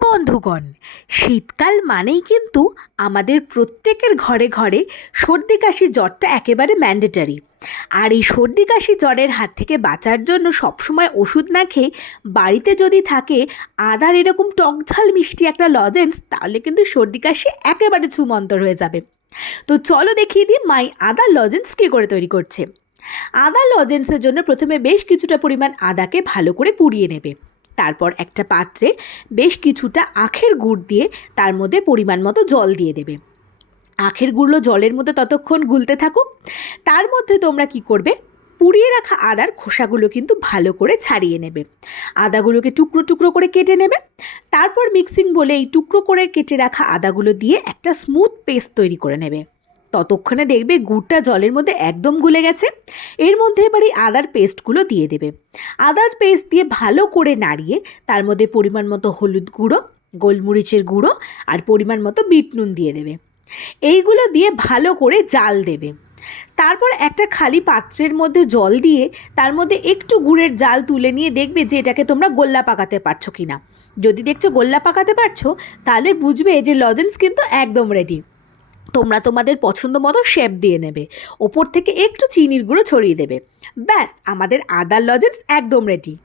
বন্ধুগণ, শীতকাল মানেই কিন্তু আমাদের প্রত্যেকের ঘরে ঘরে সর্দি কাশি জ্বরটা একেবারে ম্যান্ডেটারি। আর এই সর্দি কাশি জ্বরের হাত থেকে বাঁচার জন্য সবসময় ওষুধ না খেয়ে বাড়িতে যদি থাকে আদার এরকম টকঝাল মিষ্টি একটা লজেন্স, তাহলে কিন্তু সর্দি কাশি একেবারে ছুমন্তর হয়ে যাবে। তো চলো দেখিয়ে দিই মাই আদা লজেন্স কী করে তৈরি করছে। আদা লজেন্সের জন্য প্রথমে বেশ কিছুটা পরিমাণ আদাকে ভালো করে পুড়িয়ে নেবে। তারপর একটা পাত্রে বেশ কিছুটা আখের গুড় দিয়ে তার মধ্যে পরিমাণ মতো জল দিয়ে দেবে। আখের গুঁড়ো জলের মধ্যে ততক্ষণ গুলতে থাকুক। তার মধ্যে তোমরা কি করবে? পুড়িয়ে রাখা আদার খোসাগুলো কিন্তু ভালো করে ছাড়িয়ে নেবে। আদাগুলোকে টুকরো টুকরো করে কেটে নেবে। তারপর মিক্সিং বলে এই টুকরো করে কেটে রাখা আদাগুলো দিয়ে একটা স্মুথ পেস্ট তৈরি করে নেবে। ততক্ষণে দেখবে গুড়টা জলের মধ্যে একদম গুলে গেছে। এর মধ্যে এবার এই আদার পেস্টগুলো দিয়ে দেবে। আদার পেস্ট দিয়ে ভালো করে নাড়িয়ে তার মধ্যে পরিমাণ মতো হলুদ গুঁড়ো, গোলমরিচের গুঁড়ো আর পরিমাণ মতো বিট নুন দিয়ে দেবে। এইগুলো দিয়ে ভালো করে জাল দেবে। তারপর একটা খালি পাত্রের মধ্যে জল দিয়ে তার মধ্যে একটু গুড়ের জাল তুলে নিয়ে দেখবে যে এটাকে তোমরা গোল্লা পাকাতে পারছ কি না যদি দেখছ গোল্লা পাকাতে পারছ, তাহলে বুঝবে যে লজেন্স কিন্তু একদম রেডি তোমরা তোমাদের পছন্দ মতো শেপ দিয়ে নেবে। ওপর থেকে একটু চিনির গুঁড়ো ছড়িয়ে দেবে। ব্যাস, আমাদের আদার লজেন্স একদম রেডি